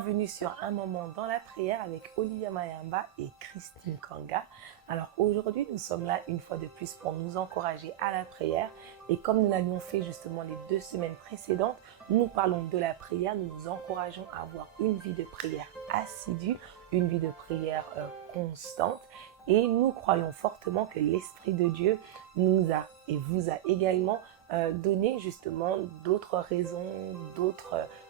bienvenue sur Un moment dans la prière avec Olivia Mayamba et Christine Kanga. Alors aujourd'hui, nous sommes là une fois de plus pour nous encourager à la prière. Et comme nous l'avions fait justement les 2 semaines précédentes, nous parlons de la prière, nous nous encourageons à avoir une vie de prière assidue, une vie de prière constante. Et nous croyons fortement que l'Esprit de Dieu nous a et vous a également donné justement d'autres raisons,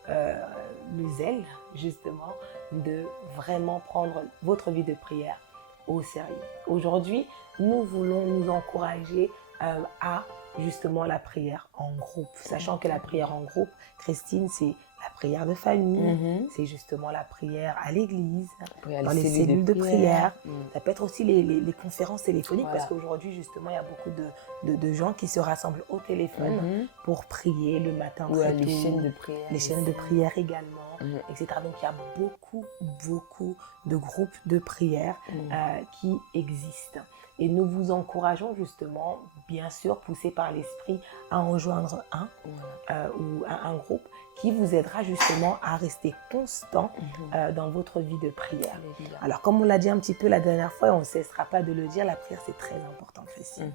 le zèle justement de vraiment prendre votre vie de prière au sérieux. Aujourd'hui, nous voulons nous encourager à justement la prière en groupe, sachant que la prière en groupe, Christine, c'est la prière de famille, c'est justement la prière à l'église, dans les cellules de prière. Ça peut être aussi les conférences téléphoniques, parce qu'aujourd'hui, justement, il y a beaucoup de gens qui se rassemblent au téléphone pour prier le matin très tôt. Les chaînes de prière. Les chaînes de prière également, etc. Donc, il y a beaucoup de groupes de prière qui existent. Et nous vous encourageons justement, bien sûr, poussés par l'Esprit, à en rejoindre un groupe qui vous aidera justement à rester constant dans votre vie de prière. Alors, comme on l'a dit un petit peu la dernière fois, et on ne cessera pas de le dire, la prière, c'est très important, Christine.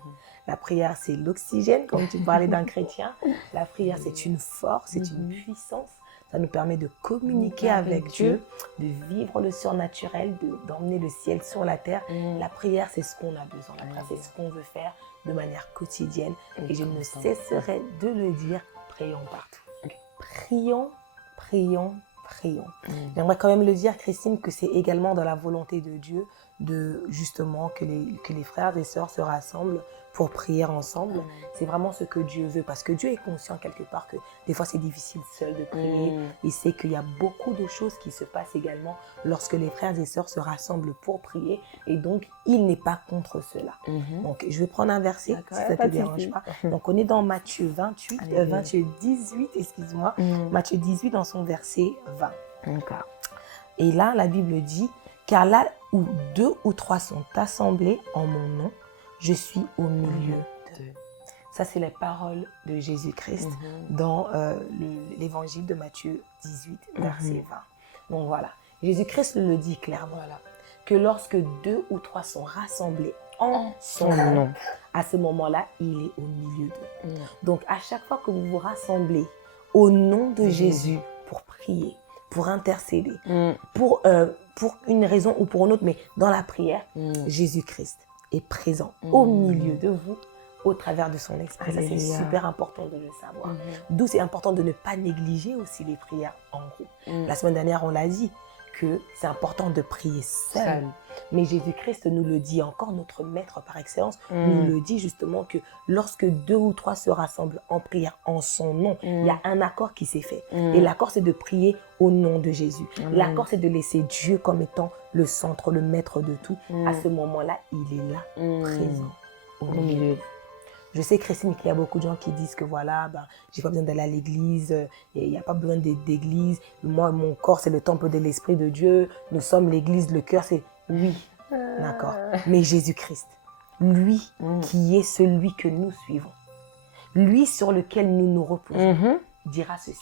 La prière, c'est l'oxygène, comme tu parlais d'un chrétien. La prière, c'est une force, c'est une puissance. Ça nous permet de communiquer avec Dieu, de vivre le surnaturel, d'emmener le ciel sur la terre. La prière, c'est ce qu'on a besoin. La prière, c'est ce qu'on veut faire de manière quotidienne. Et je ne cesserai de le dire, prions partout. Prions. J'aimerais quand même le dire, Christine, que c'est également dans la volonté de Dieu de justement que les frères et sœurs se rassemblent pour prier ensemble. C'est vraiment ce que Dieu veut, parce que Dieu est conscient quelque part que des fois c'est difficile seul de prier. Il sait qu'il y a beaucoup de choses qui se passent également lorsque les frères et sœurs se rassemblent pour prier, et donc il n'est pas contre cela. Donc je vais prendre un verset, si ça ne te dérange pas. Donc on est dans Matthieu 18, excuse-moi. Matthieu 18 dans son verset 20. Et là, la Bible dit, car là où 2 ou 3 sont assemblés en mon nom, je suis au milieu d'eux. Ça, c'est les paroles de Jésus-Christ dans l'évangile de Matthieu 18, verset 20. Donc voilà, Jésus-Christ le dit clairement, que lorsque 2 ou 3 sont rassemblés en son nom, à ce moment-là, il est au milieu d'eux. Donc à chaque fois que vous vous rassemblez au nom de Jésus pour prier, pour intercéder, pour une raison ou pour une autre, mais dans la prière, Jésus-Christ est présent au milieu de vous au travers de son esprit. Ça, c'est super important de le savoir. D'où c'est important de ne pas négliger aussi les prières en groupe. La semaine dernière, on l'a dit, que c'est important de prier seul. Mais Jésus-Christ nous le dit encore, notre maître par excellence, nous le dit justement que lorsque 2 ou 3 se rassemblent en prière en son nom, il y a un accord qui s'est fait. Et l'accord, c'est de prier au nom de Jésus. L'accord, c'est de laisser Dieu comme étant le centre, le maître de tout. À ce moment-là, il est là, présent, au milieu. Je sais, Christine, qu'il y a beaucoup de gens qui disent que voilà, j'ai pas besoin d'aller à l'église, il n'y a pas besoin d'église. Moi, mon corps, c'est le temple de l'Esprit de Dieu. Nous sommes l'église, le cœur, c'est... Oui, d'accord. Mais Jésus-Christ, lui qui est celui que nous suivons, lui sur lequel nous nous reposons, dira ceci.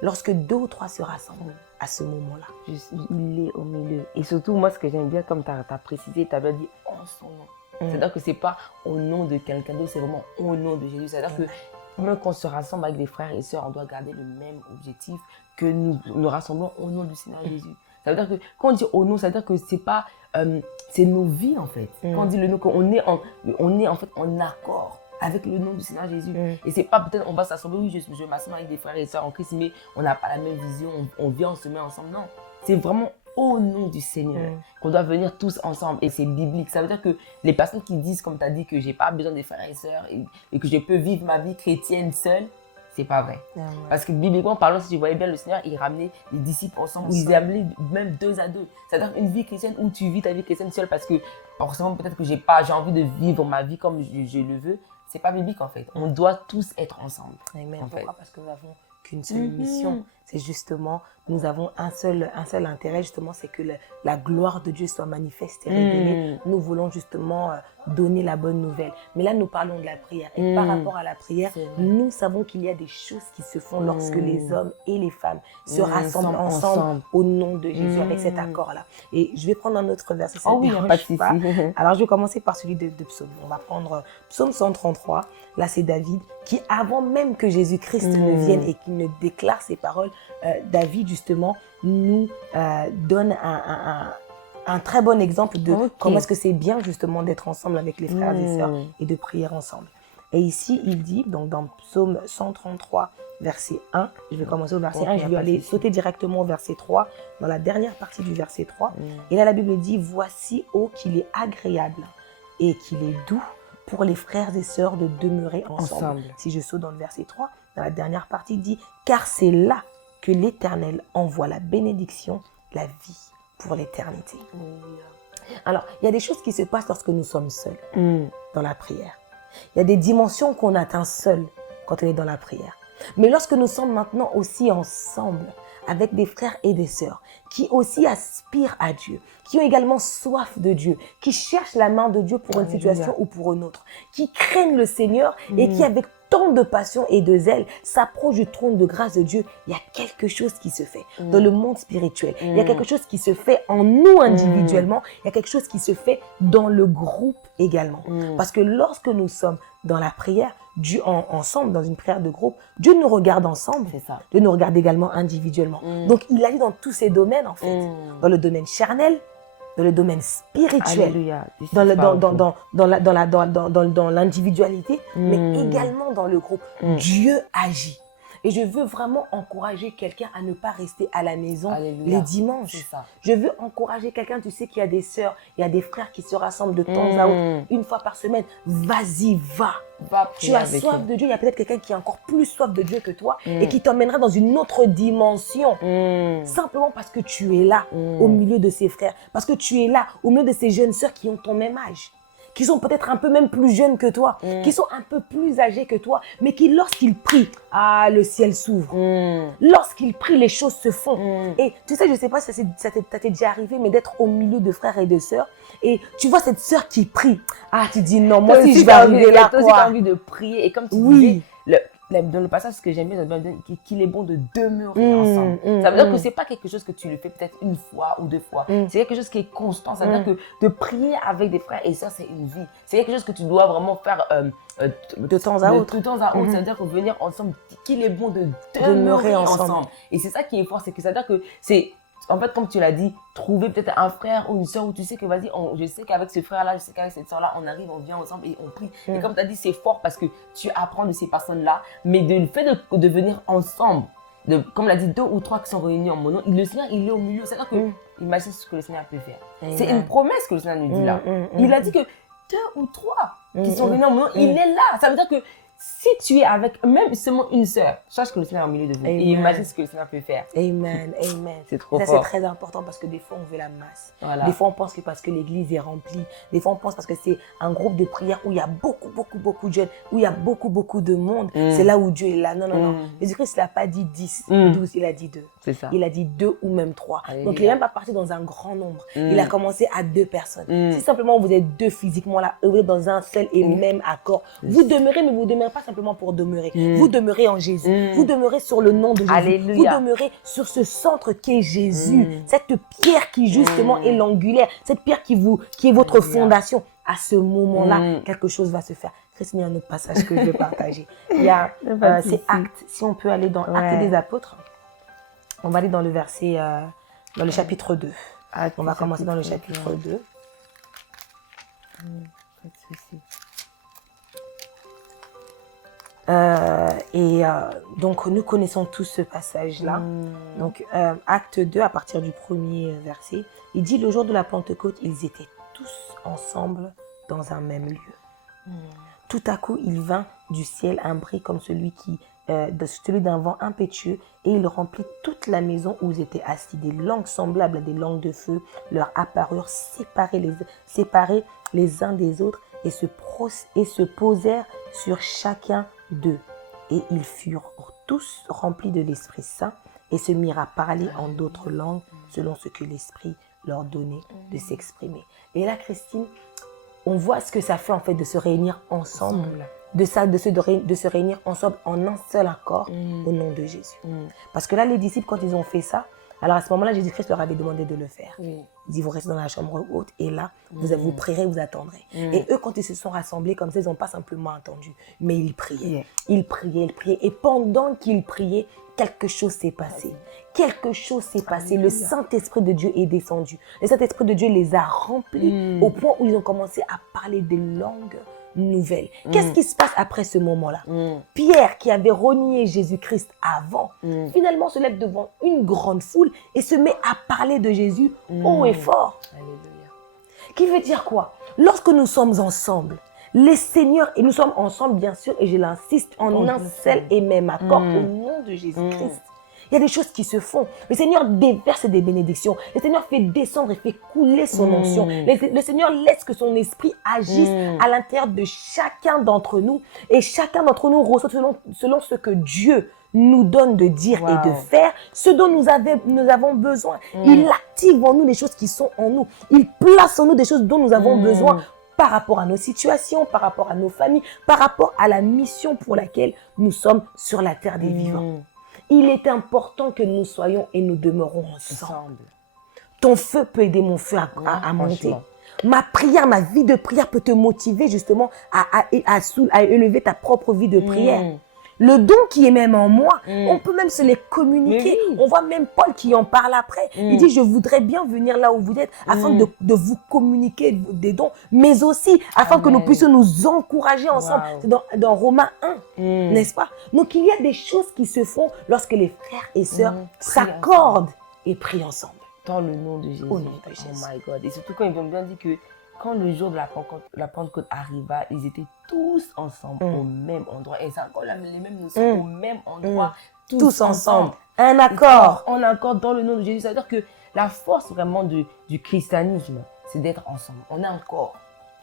Lorsque 2 ou 3 se rassemblent, à ce moment-là, il est au milieu. Et surtout, moi, ce que j'aime bien, comme tu as précisé, tu as bien dit en son nom. C'est-à-dire que ce n'est pas au nom de quelqu'un d'autre, c'est vraiment au nom de Jésus. C'est-à-dire que même quand on se rassemble avec des frères et sœurs, on doit garder le même objectif, que nous nous rassemblons au nom du Seigneur Jésus. Ça veut dire que quand on dit au nom, ça veut dire que c'est pas, c'est nos vies en fait. Quand on dit le nom, on est en fait en accord avec le nom du Seigneur Jésus. Et c'est pas peut-être on va s'assembler, oui, je m'assemble avec des frères et sœurs en Christ, mais on n'a pas la même vision, on vient, on se met ensemble. Non, c'est vraiment au nom du Seigneur qu'on doit venir tous ensemble, et c'est biblique. Ça veut dire que les personnes qui disent, comme tu as dit, que j'ai pas besoin des frères et sœurs et que je peux vivre ma vie chrétienne seule, c'est pas vrai. Parce que bibliquement parlant, si tu voyais bien, le Seigneur, il ramenait les disciples ensemble, où ils appelaient même 2 à 2. C'est-à-dire une vie chrétienne où tu vis ta vie chrétienne seule parce que forcément peut-être que j'ai envie de vivre ma vie comme je le veux. C'est pas biblique en fait. On doit tous être ensemble. Amen. Pourquoi ? Parce que nous n'avons qu'une seule mission, c'est justement, nous avons un seul intérêt, justement, c'est que la gloire de Dieu soit manifeste et révélée. Nous voulons justement donner la bonne nouvelle. Mais là, nous parlons de la prière. Et par rapport à la prière, nous savons qu'il y a des choses qui se font lorsque les hommes et les femmes se rassemblent ensemble au nom de Jésus avec cet accord-là. Et je vais prendre un autre verset, ça ne dérange pas. Alors, je vais commencer par celui de Psaume. On va prendre Psaume 133. Là, c'est David qui, avant même que Jésus-Christ ne vienne et qu'il ne déclare ses paroles, David, justement, nous donne un très bon exemple de comment est-ce que c'est bien, justement, d'être ensemble avec les frères et sœurs et de prier ensemble. Et ici, il dit, donc dans Psaume 133, verset 1, je vais commencer au verset 1, je vais aller sauter directement au verset 3, dans la dernière partie du verset 3. Et là, la Bible dit, « Voici, ô qu'il est agréable et qu'il est doux pour les frères et sœurs de demeurer ensemble. » Si je saute dans le verset 3, dans la dernière partie, il dit, « Car c'est là que l'Éternel envoie la bénédiction, la vie pour l'éternité. » Alors, il y a des choses qui se passent lorsque nous sommes seuls dans la prière. Il y a des dimensions qu'on atteint seuls quand on est dans la prière. Mais lorsque nous sommes maintenant aussi ensemble, avec des frères et des sœurs, qui aussi aspirent à Dieu, qui ont également soif de Dieu, qui cherchent la main de Dieu pour une situation ou pour une autre, qui craignent le Seigneur et qui, avec tant de passion et de zèle, s'approchent du trône de grâce de Dieu, il y a quelque chose qui se fait dans le monde spirituel. Il y a quelque chose qui se fait en nous individuellement, il y a quelque chose qui se fait dans le groupe également. Parce que lorsque nous sommes dans la prière, Dieu ensemble, dans une prière de groupe, Dieu nous regarde ensemble. Dieu nous regarde également individuellement. Donc, il agit dans tous ces domaines, en fait. Dans le domaine charnel, dans le domaine spirituel, dans l'individualité, mais également dans le groupe. Dieu agit. Et je veux vraiment encourager quelqu'un à ne pas rester à la maison les dimanches. Je veux encourager quelqu'un, tu sais qu'il y a des sœurs, il y a des frères qui se rassemblent de temps à autre, une fois par semaine. Vas-y, va. Tu as soif de Dieu, il y a peut-être quelqu'un qui a encore plus soif de Dieu que toi et qui t'emmènera dans une autre dimension. Simplement parce que tu es là au milieu de ses frères, parce que tu es là au milieu de ces jeunes sœurs qui ont ton même âge, qui sont peut-être un peu même plus jeunes que toi, qui sont un peu plus âgés que toi, mais qui, lorsqu'ils prient, le ciel s'ouvre. Lorsqu'ils prient, les choses se font. Et tu sais, je ne sais pas si ça t'est déjà arrivé, mais d'être au milieu de frères et de sœurs, et tu vois cette sœur qui prie. Tu dis non, moi aussi je vais arriver là. Toi aussi, tu as envie de prier. Et comme tu disais, dans le passage, ce que j'aime bien, qu'il est bon de demeurer ensemble. Ça veut dire que ce n'est pas quelque chose que tu le fais peut-être une fois ou deux fois. C'est quelque chose qui est constant. Ça veut dire que de prier avec des frères et sœurs, c'est une vie. C'est quelque chose que tu dois vraiment faire de temps à autre. De temps à autre. Ça veut dire que venir ensemble, qu'il est bon de demeurer ensemble. Et c'est ça qui est fort, c'est que ça veut dire que c'est... En fait, comme tu l'as dit, trouver peut-être un frère ou une soeur où tu sais que vas-y, je sais qu'avec ce frère-là, je sais qu'avec cette soeur-là, on arrive, on vient ensemble et on prie. Et comme tu as dit, c'est fort parce que tu apprends de ces personnes-là, mais le fait de venir ensemble, comme l'a dit, 2 ou 3 qui sont réunis en mon nom, le Seigneur, il est au milieu. C'est-à-dire que, imagine ce que le Seigneur peut faire. C'est une promesse que le Seigneur nous dit là. Il a dit que 2 ou 3 qui sont réunis en mon nom, il est là. Ça veut dire que si tu es avec même seulement une sœur, sache que le Seigneur est au milieu de vous. Et imagine ce que le Seigneur peut faire. Amen. C'est trop fort. C'est très important parce que des fois, on veut la masse. Des fois, on pense que parce que l'église est remplie. Des fois, on pense parce que c'est un groupe de prière où il y a beaucoup de jeunes, où il y a beaucoup de monde. C'est là où Dieu est là. Non. Jésus-Christ, il n'a pas dit 10 ou 12, il a dit 2. C'est ça. Il a dit 2 ou même 3. Donc, il n'est même pas parti dans un grand nombre. Il a commencé à 2 personnes. Si simplement vous êtes 2 physiquement là, œuvrez dans un seul et même accord, vous demeurez, mais vous ne demeurez pas simplement pour demeurer. Vous demeurez en Jésus. Vous demeurez sur le nom de Jésus. Alléluia. Vous demeurez sur ce centre qu'est Jésus. Cette pierre qui justement est l'angulaire. Cette pierre qui est votre fondation. À ce moment-là, quelque chose va se faire. Christine, il y a un autre passage que je veux partager. Il y a, c'est Actes. Si on peut aller dans Actes des Apôtres, on va aller dans le verset, dans le chapitre 2. On va commencer dans le chapitre 2. Pas de souci. Donc, nous connaissons tous ce passage-là. Donc, Acte 2, à partir du premier verset, il dit, le jour de la Pentecôte, ils étaient tous ensemble dans un même lieu. Tout à coup, il vint du ciel un bruit comme celui d'un vent impétueux, et il remplit toute la maison où ils étaient assis. Des langues semblables à des langues de feu leur apparurent séparées les uns des autres et se posèrent sur chacun d'eux. Et ils furent tous remplis de l'Esprit Saint et se mirent à parler en d'autres langues selon ce que l'Esprit leur donnait de s'exprimer. Et là, Christine, on voit ce que ça fait en fait de se réunir ensemble, de se réunir ensemble en un seul accord au nom de Jésus. Parce que là, les disciples, quand ils ont fait ça, alors à ce moment-là, Jésus-Christ leur avait demandé de le faire. Il dit, vous restez dans la chambre haute et là, vous prierez, vous attendrez. Et eux, quand ils se sont rassemblés comme ça, ils n'ont pas simplement attendu, mais ils priaient. Ils priaient. Et pendant qu'ils priaient, quelque chose s'est passé. Quelque chose s'est passé. Le Saint-Esprit de Dieu est descendu. Le Saint-Esprit de Dieu les a remplis au point où ils ont commencé à parler des langues nouvelles. Qu'est-ce qui se passe après ce moment-là? Pierre, qui avait renié Jésus-Christ avant, finalement se lève devant une grande foule et se met à parler de Jésus haut et fort. Alléluia. Qui veut dire quoi? Lorsque nous sommes ensemble, les seigneurs, et nous sommes ensemble bien sûr, et je l'insiste, en un seul et même accord au nom de Jésus-Christ. Il y a des choses qui se font. Le Seigneur déverse des bénédictions. Le Seigneur fait descendre et fait couler son onction. Le Seigneur laisse que son esprit agisse à l'intérieur de chacun d'entre nous. Et chacun d'entre nous reçoit selon ce que Dieu nous donne de dire et de faire, ce dont nous avons besoin. Il active en nous les choses qui sont en nous. Il place en nous des choses dont nous avons besoin par rapport à nos situations, par rapport à nos familles, par rapport à la mission pour laquelle nous sommes sur la terre des vivants. Il est important que nous soyons et nous demeurons ensemble. Ton feu peut aider mon feu à monter. Ma prière, ma vie de prière peut te motiver justement à élever ta propre vie de prière. Le don qui est même en moi, on peut même se les communiquer. On voit même Paul qui en parle après. Il dit, je voudrais bien venir là où vous êtes afin de vous communiquer des dons, mais aussi afin que nous puissions nous encourager ensemble. C'est dans Romains 1, n'est-ce pas? Donc, il y a des choses qui se font lorsque les frères et sœurs s'accordent et prient ensemble. Dans le nom de Jésus. Au nom de Jésus. Oh my God. Et surtout quand ils ont bien dit que quand le jour de la Pentecôte arriva, ils étaient tous ensemble au même endroit. Et c'est encore les mêmes notions, au même endroit, tous ensemble. Un accord. En accord dans le nom de Jésus. C'est-à-dire que la force vraiment du christianisme, c'est d'être ensemble. On est un corps.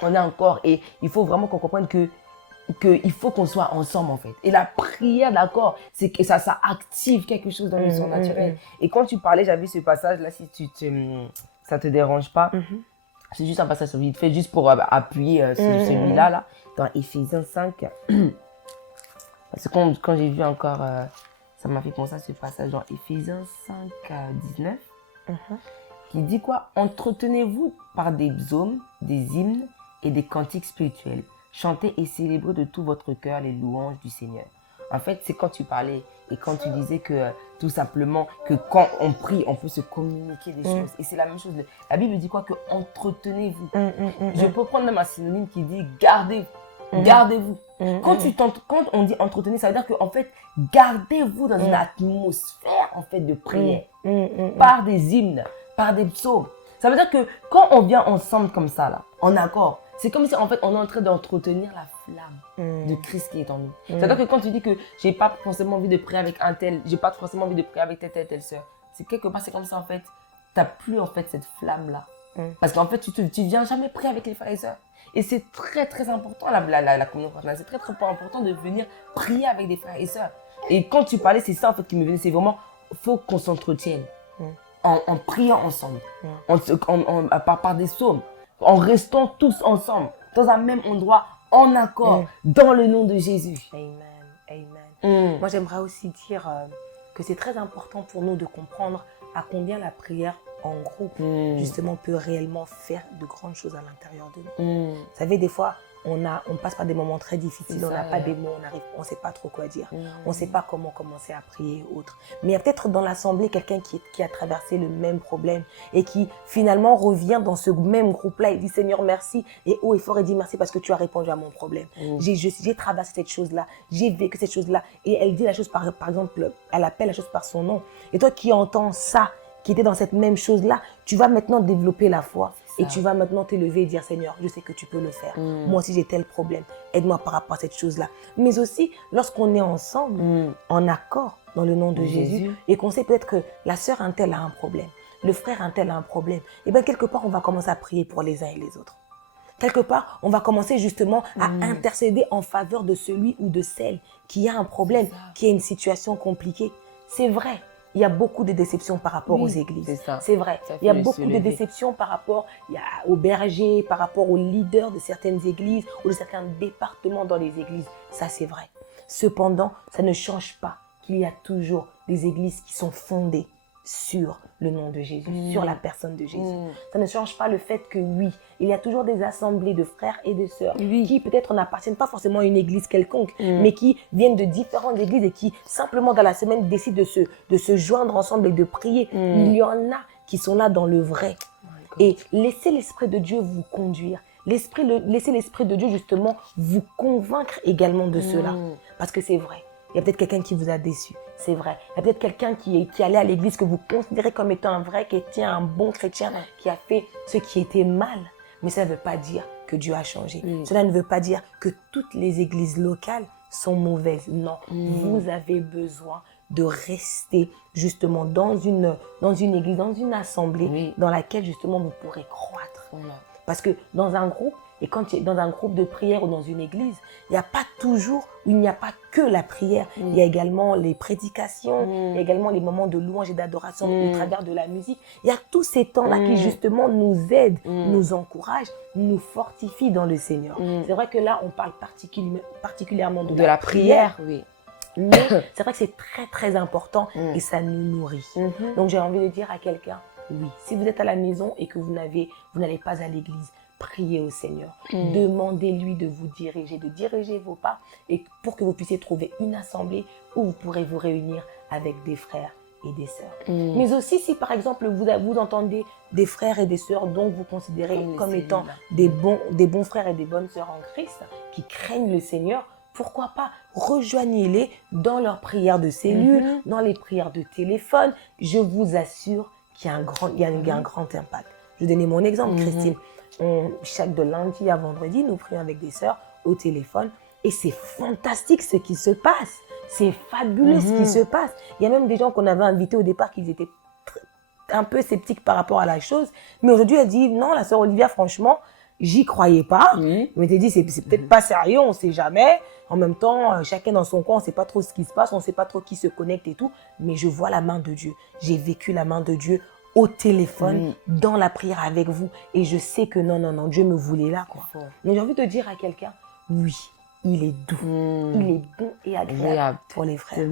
On est un corps. Et il faut vraiment qu'on comprenne qu'il faut qu'on soit ensemble en fait. Et la prière, d'accord, c'est que ça active quelque chose dans le sang naturel. Et quand tu parlais, j'avais ce passage-là, si ça te dérange pas. C'est juste un passage vite fait, juste pour appuyer celui-là, là, dans Éphésiens 5. Parce que quand j'ai vu encore, ça m'a fait penser à ce passage dans Éphésiens 5, 19, qui dit quoi? Entretenez-vous par des psaumes, des hymnes et des cantiques spirituels. Chantez et célébrez de tout votre cœur les louanges du Seigneur. En fait, c'est quand tu parlais et quand tu disais que tout simplement que quand on prie, on peut se communiquer des choses. Et c'est la même chose. La Bible dit quoi? Que entretenez-vous. Je peux prendre même un synonyme qui dit gardez-vous. Quand on dit entretenir, ça veut dire que en fait, gardez-vous dans une atmosphère en fait de prière par des hymnes, par des psaumes. Ça veut dire que quand on vient ensemble comme ça là, en accord, c'est comme si en fait on est en train d'entretenir la flamme de Christ qui est en nous. C'est-à-dire que quand tu dis que j'ai pas forcément envie de prier avec un tel, j'ai pas forcément envie de prier avec telle sœur, c'est quelque part c'est comme ça en fait, t'as plus en fait cette flamme là. Parce qu'en fait tu viens jamais prier avec les frères et sœurs. Et c'est très très important la communion fraternelle, c'est très très important de venir prier avec des frères et sœurs. Et quand tu parlais, c'est ça en fait qui me venait, c'est vraiment faut qu'on s'entretienne en priant ensemble, par des psaumes. En restant tous ensemble, dans un même endroit, en accord, dans le nom de Jésus. Amen. Moi, j'aimerais aussi dire que c'est très important pour nous de comprendre à combien la prière en groupe, justement, peut réellement faire de grandes choses à l'intérieur de nous. Vous savez, des fois, on passe par des moments très difficiles, on n'a pas des mots, on ne sait pas trop quoi dire, on ne sait pas comment commencer à prier ou autre. Mais il y a peut-être dans l'assemblée quelqu'un qui a traversé le même problème et qui finalement revient dans ce même groupe-là et dit Seigneur merci, et haut et fort et dit merci parce que tu as répondu à mon problème. J'ai traversé cette chose-là, j'ai vécu cette chose-là, et elle dit la chose par exemple, elle appelle la chose par son nom. Et toi qui entends ça, qui était dans cette même chose-là, tu vas maintenant développer la foi. Et tu vas maintenant te lever et dire, Seigneur, je sais que tu peux le faire. Moi aussi, j'ai tel problème. Aide-moi par rapport à cette chose-là. Mais aussi, lorsqu'on est ensemble, en accord, dans le nom de Jésus, et qu'on sait peut-être que la sœur un tel a un problème, le frère un tel a un problème, et bien quelque part, on va commencer à prier pour les uns et les autres. Quelque part, on va commencer justement à intercéder en faveur de celui ou de celle qui a un problème, qui a une situation compliquée. C'est vrai. il y a beaucoup de déceptions par rapport aux églises. C'est ça. C'est vrai. Il y a beaucoup de déceptions par rapport aux bergers, par rapport aux leaders de certaines églises ou de certains départements dans les églises. Ça, c'est vrai. Cependant, ça ne change pas qu'il y a toujours des églises qui sont fondées sur le nom de Jésus, sur la personne de Jésus. Ça ne change pas le fait que oui, il y a toujours des assemblées de frères et de sœurs qui peut-être n'appartiennent pas forcément à une église quelconque, mais qui viennent de différentes églises et qui simplement dans la semaine décident de se joindre ensemble et de prier. Il y en a qui sont là dans le vrai. Et laissez l'Esprit de Dieu vous conduire. Laissez l'Esprit de Dieu justement vous convaincre également de cela. Parce que c'est vrai. Il y a peut-être quelqu'un qui vous a déçu, c'est vrai. Il y a peut-être quelqu'un qui allait à l'église que vous considérez comme étant un vrai chrétien, un bon chrétien, qui a fait ce qui était mal. Mais ça ne veut pas dire que Dieu a changé. Cela ne veut pas dire que toutes les églises locales sont mauvaises. Non, vous avez besoin de rester justement dans une église, dans une assemblée dans laquelle justement vous pourrez croître. Parce que dans un groupe, et quand tu es dans un groupe de prière ou dans une église, il n'y a pas toujours, il n'y a pas que la prière. Il y a également les prédications, il y a également les moments de louange et d'adoration au travers de la musique. Il y a tous ces temps-là qui justement nous aident, nous encouragent, nous fortifient dans le Seigneur. C'est vrai que là, on parle particulièrement de la prière. Mais c'est vrai que c'est très très important et ça nous nourrit. Donc j'ai envie de dire à quelqu'un, oui, si vous êtes à la maison et que vous n'allez pas à l'église, priez au Seigneur. Demandez-lui de vous diriger, de diriger vos pas et pour que vous puissiez trouver une assemblée où vous pourrez vous réunir avec des frères et des sœurs. Mais aussi si par exemple vous entendez des frères et des sœurs dont vous considérez comme étant des bons frères et des bonnes sœurs en Christ qui craignent le Seigneur, pourquoi pas rejoignez-les dans leurs prières de cellule, dans les prières de téléphone. Je vous assure qu'il y a un grand impact. Je vais donner mon exemple, Christine. Chaque de lundi à vendredi, nous prions avec des sœurs au téléphone et c'est fantastique ce qui se passe. C'est fabuleux ce qui se passe. Il y a même des gens qu'on avait invités au départ qui étaient un peu sceptiques par rapport à la chose. Mais aujourd'hui, elle dit non, la sœur Olivia, franchement, j'y croyais pas. Mais t'es dit, c'est peut-être pas sérieux, on sait jamais. En même temps, chacun dans son coin, on sait pas trop ce qui se passe, on sait pas trop qui se connecte et tout. Mais je vois la main de Dieu. J'ai vécu la main de Dieu au téléphone, dans la prière avec vous. Et je sais que non, Dieu me voulait là, quoi. Donc j'ai envie de dire à quelqu'un, oui, il est doux, il est bon et agréable pour les frères.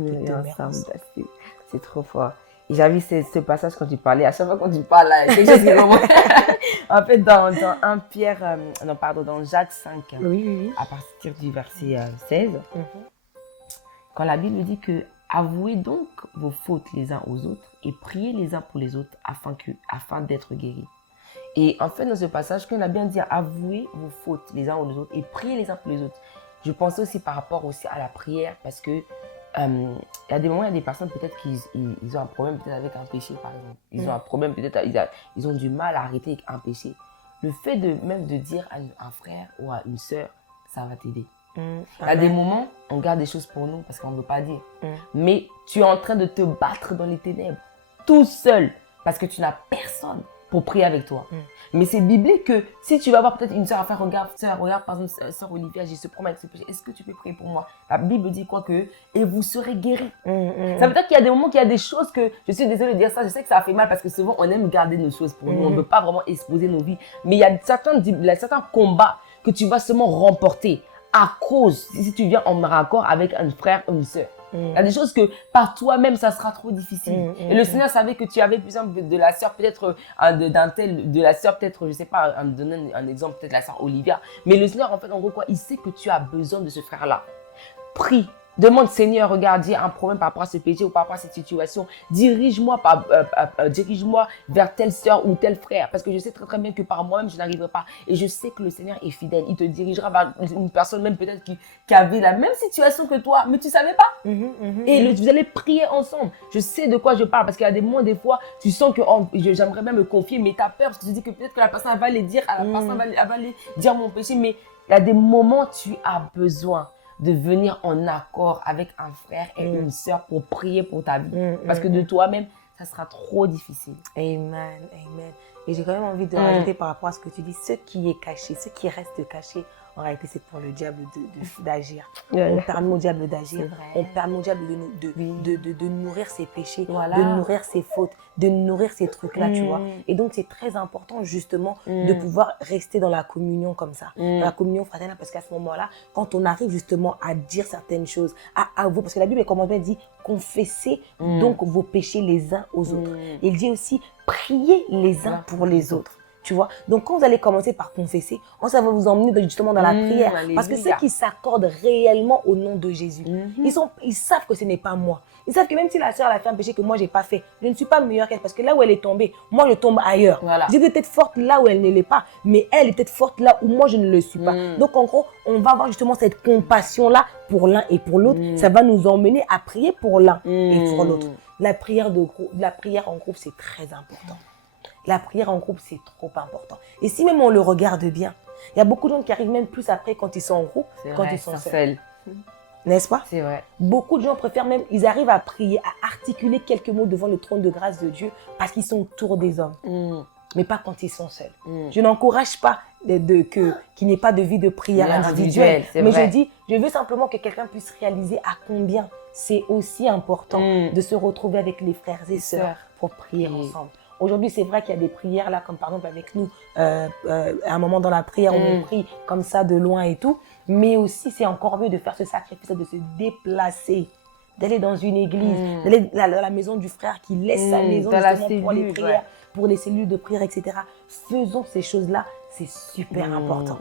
C'est trop fort. Et j'avais ce passage quand tu parlais, à chaque fois quand tu parles, là, quelque chose qui remonte. En fait, dans Jacques 5, à partir du verset 16, quand la Bible dit que avouez donc vos fautes les uns aux autres et priez les uns pour les autres afin d'être guéris. Et en fait, dans ce passage, quand on a bien dit avouez vos fautes les uns aux autres et priez les uns pour les autres, je pensais aussi par rapport aussi à la prière parce que il y a des moments, il y a des personnes peut-être qu'ils ont un problème peut-être avec un péché par exemple. Ils ont un problème peut-être, ils ont du mal à arrêter avec un péché. Le fait même de dire à un frère ou à une sœur, ça va t'aider. Il y a des moments, on garde des choses pour nous parce qu'on ne veut pas dire. Mais tu es en train de te battre dans les ténèbres, tout seul, parce que tu n'as personne pour prier avec toi. Mais c'est biblique que si tu vas avoir peut-être une sœur à faire, regarde par exemple, sœur Olivia, j'ai ce problème avec ce péché, est-ce que tu peux prier pour moi? La Bible dit quoi que, et vous serez guéris. Ça veut dire qu'il y a des moments, qu'il y a des choses que, je suis désolée de dire ça, je sais que ça fait mal parce que souvent on aime garder nos choses pour nous, on ne veut pas vraiment exposer nos vies. Mais il y a certains combats que tu vas seulement remporter à cause, si tu viens en raccord avec un frère ou une sœur. Il y a des choses que par toi-même, ça sera trop difficile. Et le Seigneur savait que tu avais, par exemple, de la sœur, peut-être de la sœur, peut-être, je sais pas, en donnant un exemple, peut-être la sœur Olivia. Mais le Seigneur, en fait, en gros, quoi, il sait que tu as besoin de ce frère-là. Prie. Demande, Seigneur, regarde, il y a un problème par rapport à ce péché ou par rapport à cette situation. Dirige-moi vers telle sœur ou tel frère. Parce que je sais très très bien que par moi-même, je n'arriverai pas. Et je sais que le Seigneur est fidèle. Il te dirigera vers une personne même peut-être qui avait la même situation que toi, mais tu ne savais pas. Et vous allez prier ensemble. Je sais de quoi je parle parce qu'il y a des moments, des fois, tu sens que j'aimerais bien me confier, mais tu as peur parce que tu dis que peut-être que la personne va aller dire, elle va aller dire mon péché. Mais il y a des moments, tu as besoin de venir en accord avec un frère et une sœur pour prier pour ta vie. Parce que de toi-même, ça sera trop difficile. Amen. Et j'ai quand même envie de rajouter par rapport à ce que tu dis, ce qui est caché, ce qui reste caché, en réalité, c'est pour le diable d'agir. Ouais. On permet au diable d'agir. C'est vrai. On permet au diable Oui. de nourrir ses péchés, Voilà. de nourrir ses fautes, de nourrir ces trucs-là, tu vois. Et donc, c'est très important, justement, de pouvoir rester dans la communion comme ça. Dans la communion fraternelle, parce qu'à ce moment-là, quand on arrive justement à dire certaines choses, à avouer, parce que la Bible, comme on dit, confessez donc vos péchés les uns aux autres. Il dit aussi, priez les uns pour les autres. Tu vois, donc quand vous allez commencer par confesser, ça va vous emmener justement dans la prière. Alléluia. Parce que ceux qui s'accordent réellement au nom de Jésus, ils savent que ce n'est pas moi. Ils savent que même si la sœur a fait un péché que moi je n'ai pas fait, je ne suis pas meilleure qu'elle. Parce que là où elle est tombée, moi je tombe ailleurs. Voilà. J'étais peut-être forte là où elle ne l'est pas, mais elle est peut-être forte là où moi je ne le suis pas. Donc en gros, on va avoir justement cette compassion-là pour l'un et pour l'autre. Ça va nous emmener à prier pour l'un et pour l'autre. La prière en groupe, c'est très important. La prière en groupe, c'est trop important. Et si même on le regarde bien, il y a beaucoup de gens qui arrivent même plus après quand ils sont en groupe, quand ils sont seuls. N'est-ce pas? C'est vrai. Beaucoup de gens préfèrent même, ils arrivent à prier, à articuler quelques mots devant le trône de grâce de Dieu parce qu'ils sont autour des hommes. Mais pas quand ils sont seuls. Je n'encourage pas qu'il n'y ait pas de vie de prière individuelle. Mais vrai. Je veux simplement que quelqu'un puisse réaliser à combien c'est aussi important de se retrouver avec les frères et sœurs pour prier ensemble. Aujourd'hui, c'est vrai qu'il y a des prières là, comme par exemple avec nous, à un moment dans la prière, on prie comme ça de loin et tout. Mais aussi, c'est encore mieux de faire ce sacrifice, de se déplacer, d'aller dans une église, d'aller dans la maison du frère qui laisse sa maison justement pour les prières, pour les cellules de prière, etc. Faisons ces choses-là, c'est super important.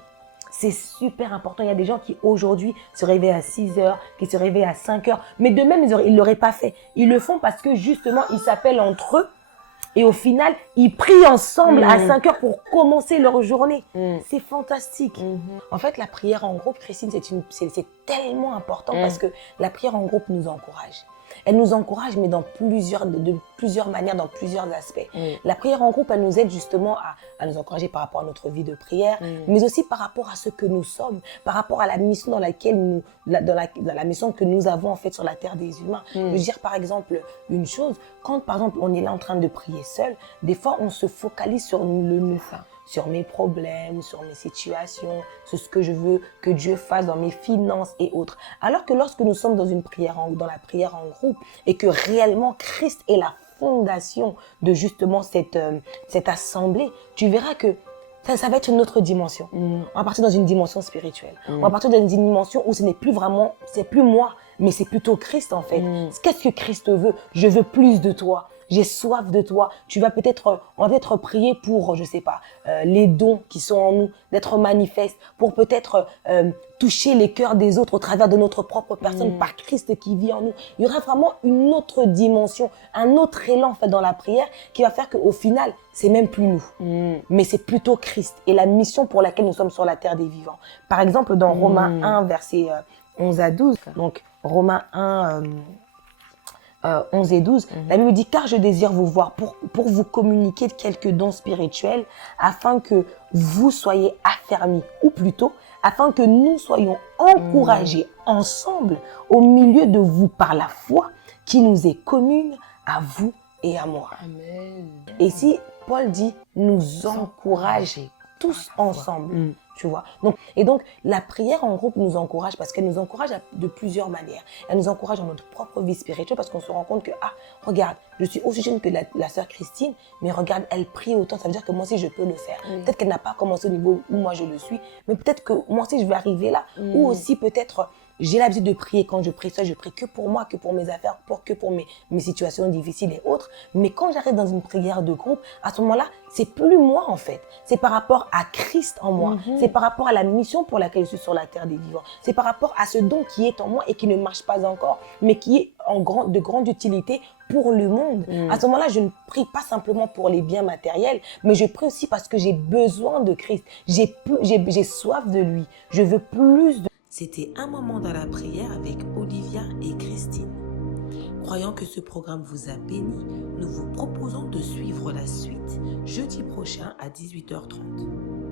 C'est super important. Il y a des gens qui aujourd'hui se réveillent à 6 heures, qui se réveillent à 5 heures. Mais de même, ils ne l'auraient pas fait. Ils le font parce que justement, ils s'appellent entre eux. Et au final, ils prient ensemble à 5 heures pour commencer leur journée. C'est fantastique. En fait, la prière en groupe, Christine, c'est tellement important parce que la prière en groupe nous encourage. Elle nous encourage, mais de plusieurs manières, dans plusieurs aspects. La prière en groupe, elle nous aide justement à nous encourager par rapport à notre vie de prière, mais aussi par rapport à ce que nous sommes, par rapport à la mission dans laquelle dans la mission que nous avons en fait sur la terre des humains. Je veux dire par exemple une chose, quand par exemple on est là en train de prier seul, des fois on se focalise sur le nous. Sur mes problèmes, sur mes situations, sur ce que je veux que Dieu fasse dans mes finances et autres. Alors que lorsque nous sommes dans la prière en groupe et que réellement Christ est la fondation de justement cette assemblée, tu verras que ça va être une autre dimension. On va partir dans une dimension spirituelle. On va partir dans une dimension où ce n'est plus vraiment, c'est plus moi, mais c'est plutôt Christ en fait. Qu'est-ce que Christ veut? Je veux plus de toi. J'ai soif de toi. On va peut-être prier pour, je sais pas, les dons qui sont en nous, d'être manifestes, pour peut-être toucher les cœurs des autres au travers de notre propre personne par Christ qui vit en nous. Il y aura vraiment une autre dimension, un autre élan en fait dans la prière qui va faire qu'au final, c'est même plus nous, mais c'est plutôt Christ et la mission pour laquelle nous sommes sur la terre des vivants. Par exemple, dans Romains 1, versets 11 à 12, donc Romains 1, 11 et 12, la Bible dit « Car je désire vous voir pour vous communiquer quelques dons spirituels afin que vous soyez affermis, ou plutôt, afin que nous soyons encouragés ensemble au milieu de vous par la foi qui nous est commune à vous et à moi. » Amen. Et si Paul dit « nous encourager tous ensemble », tu vois. Donc, la prière en groupe nous encourage parce qu'elle nous encourage de plusieurs manières. Elle nous encourage dans notre propre vie spirituelle parce qu'on se rend compte que, regarde, je suis aussi jeune que la sœur Christine, mais regarde, elle prie autant, ça veut dire que moi aussi je peux le faire. Peut-être qu'elle n'a pas commencé au niveau où moi je le suis, mais peut-être que moi aussi je vais arriver là. Ou aussi peut-être, j'ai l'habitude de prier quand je prie ça, je prie que pour moi, que pour mes affaires, que pour mes situations difficiles et autres. Mais quand j'arrive dans une prière de groupe, à ce moment-là, c'est plus moi en fait. C'est par rapport à Christ en moi. C'est par rapport à la mission pour laquelle je suis sur la terre des vivants. C'est par rapport à ce don qui est en moi et qui ne marche pas encore, mais qui est de grande utilité pour le monde. À ce moment-là, je ne prie pas simplement pour les biens matériels, mais je prie aussi parce que j'ai besoin de Christ. J'ai soif de lui. Je veux plus de... C'était un moment dans la prière avec Olivia et Christine. Croyant que ce programme vous a béni, nous vous proposons de suivre la suite jeudi prochain à 18h30.